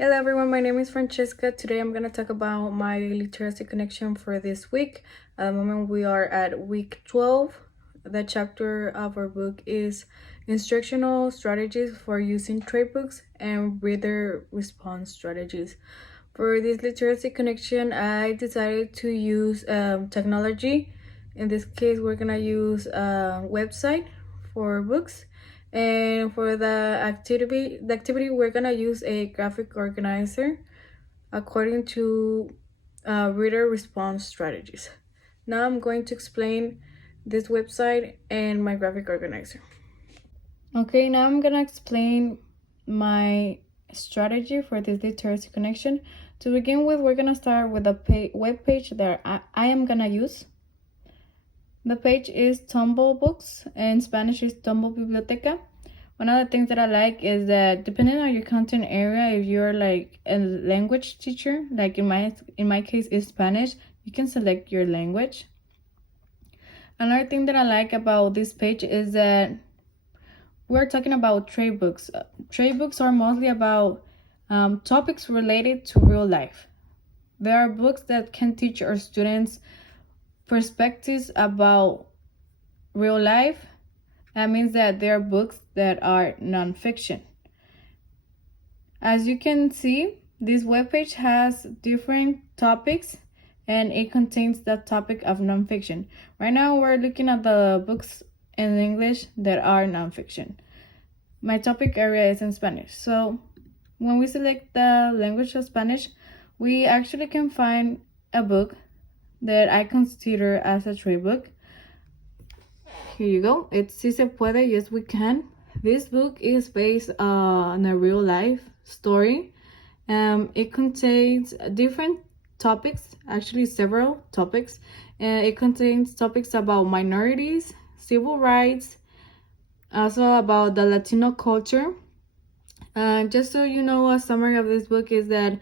Hello everyone, my name is Francesca. Today I'm going to talk about my literacy connection for this week. At the moment we are at week 12. The chapter of our book is Instructional Strategies for Using Trade Books and Reader Response Strategies. For this literacy connection, I decided to use technology. In this case, we're going to use a website for books. And for the activity we're gonna use a graphic organizer according to reader response strategies. Now I'm going to explain this website and my graphic organizer. Okay, now I'm gonna explain my strategy for this literacy connection. To begin with, we're gonna start with the web page that I am gonna use. The page is Tumble Books, in Spanish is Tumble Biblioteca. One of the things that I like is that depending on your content area, if you're like a language teacher, like in my case is Spanish, you can select your language. Another thing that I like about this page is that we're talking about trade books. Trade books are mostly about topics related to real life. There are books that can teach our students perspectives about real life. That means that there are books that are nonfiction. As you can see, this webpage has different topics and it contains the topic of nonfiction. Right now we're looking at the books in English that are nonfiction. My topic area is in Spanish. So when we select the language of Spanish, we actually can find a book that I consider as a trade book. Here you go. It's Si Se Puede, Yes We Can. This book is based on a real life story. It contains different topics, actually several topics. It contains topics about minorities, civil rights, also about the Latino culture. Just so you know, a summary of this book is that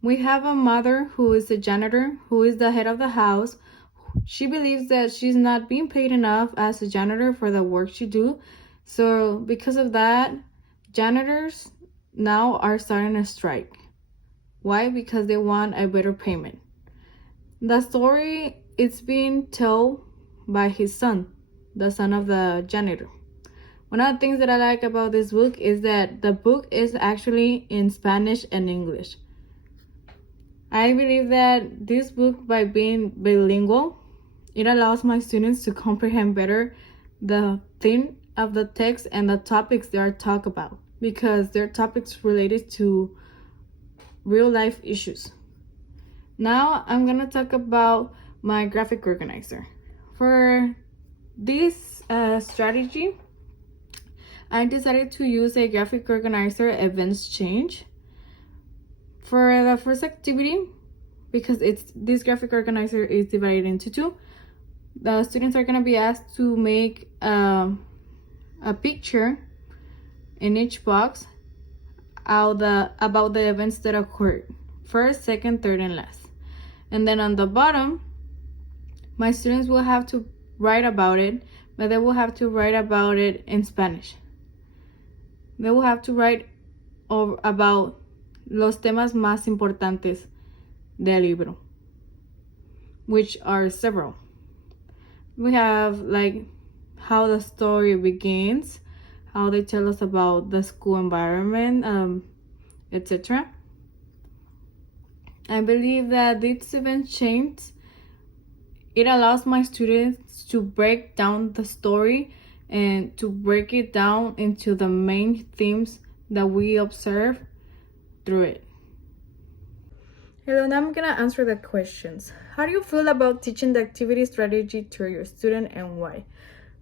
we have a mother who is a janitor, who is the head of the house. She believes that she's not being paid enough as a janitor for the work she do. So because of that, janitors now are starting a strike. Why? Because they want a better payment. The story is being told by his son, the son of the janitor. One of the things that I like about this book is that the book is actually in Spanish and English. I believe that this book, by being bilingual, it allows my students to comprehend better the theme of the text and the topics they are talk about, because they're topics related to real life issues. Now I'm gonna talk about my graphic organizer. For this strategy, I decided to use a graphic organizer events change. For the first activity, because this graphic organizer is divided into two, the students are going to be asked to make a picture in each box about the events that occurred, first, second, third, and last. And then on the bottom, my students will have to write about it, but they will have to write about it in Spanish. They will have to write about los temas más importantes del libro, which are several. We have like how the story begins, how they tell us about the school environment, etc. I believe that this event change, it allows my students to break down the story and to break it down into the main themes that we observe through it. Hello, now I'm gonna answer the questions. How do you feel about teaching the activity strategy to your student and why?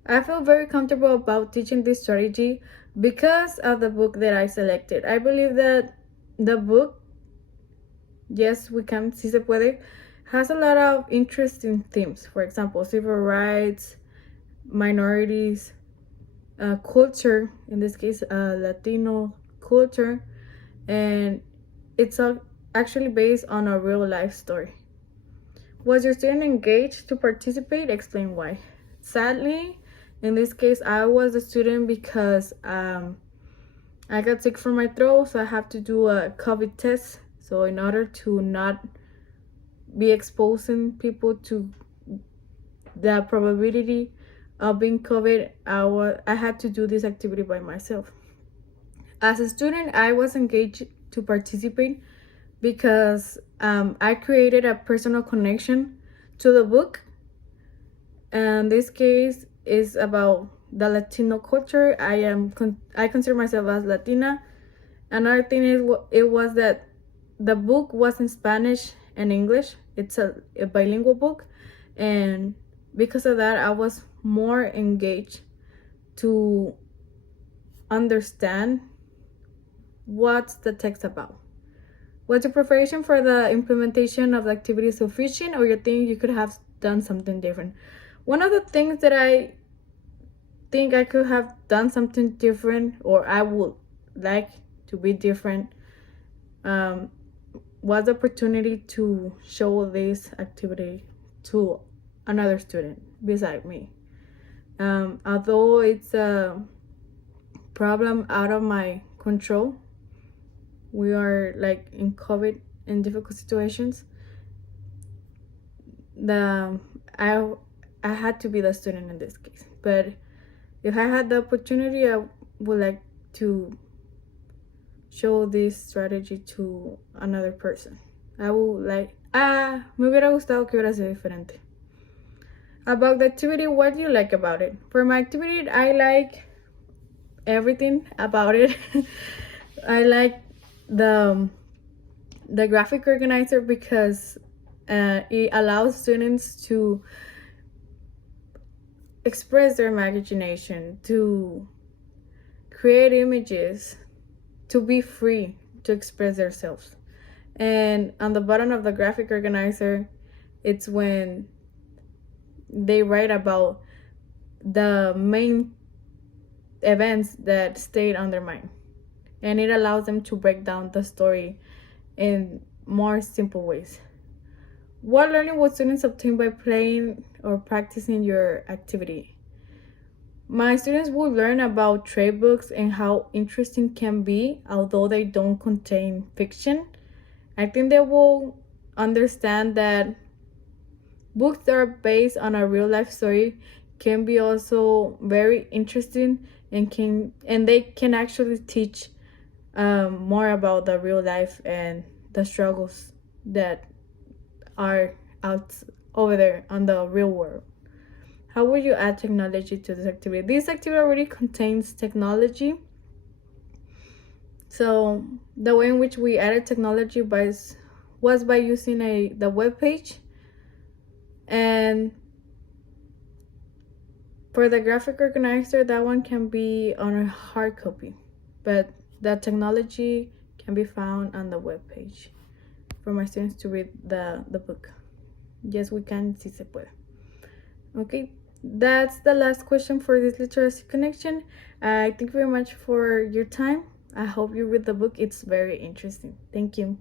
I feel very comfortable about teaching this strategy because of the book that I selected. I believe that the book, Yes We Can, Si Se Puede, has a lot of interesting themes. For example, civil rights, minorities, culture, in this case, Latino culture, and it's actually based on a real life story. Was your student engaged to participate? Explain why. Sadly, in this case, I was a student because I got sick from my throat, so I have to do a COVID test. So in order to not be exposing people to the probability of being COVID, I had to do this activity by myself. As a student, I was engaged to participate because I created a personal connection to the book. And this case is about the Latino culture. I consider myself as Latina. Another thing is it was that the book was in Spanish and English. It's a bilingual book, and because of that, I was more engaged to understand what's the text about. Was your preparation for the implementation of the activity sufficient, or you think you could have done something different? One of the things that I think I could have done something different, or I would like to be different, was the opportunity to show this activity to another student beside me. Although it's a problem out of my control, we are like in COVID in difficult situations. I had to be the student in this case, but if I had the opportunity, I would like to show this strategy to another person. I would like, me hubiera gustado que hubiera sido diferente. About the activity, what do you like about it? For my activity, I like everything about it. I like the graphic organizer because it allows students to express their imagination, to create images, to be free to express themselves. And on the bottom of the graphic organizer, it's when they write about the main events that stayed on their mind, and it allows them to break down the story in more simple ways. What learning will students obtain by playing or practicing your activity? My students will learn about trade books and how interesting can be, although they don't contain fiction. I think they will understand that books that are based on a real life story can be also very interesting, and they can actually teach more about the real life and the struggles that are out over there on the real world. How would you add technology to this activity? This activity already contains technology. So the way in which we added technology was by using the web page. And for the graphic organizer, that one can be on a hard copy, but the technology can be found on the web page for my students to read the book. Yes, we can, si se puede. Okay, that's the last question for this literacy connection. Thank you very much for your time. I hope you read the book. It's very interesting. Thank you.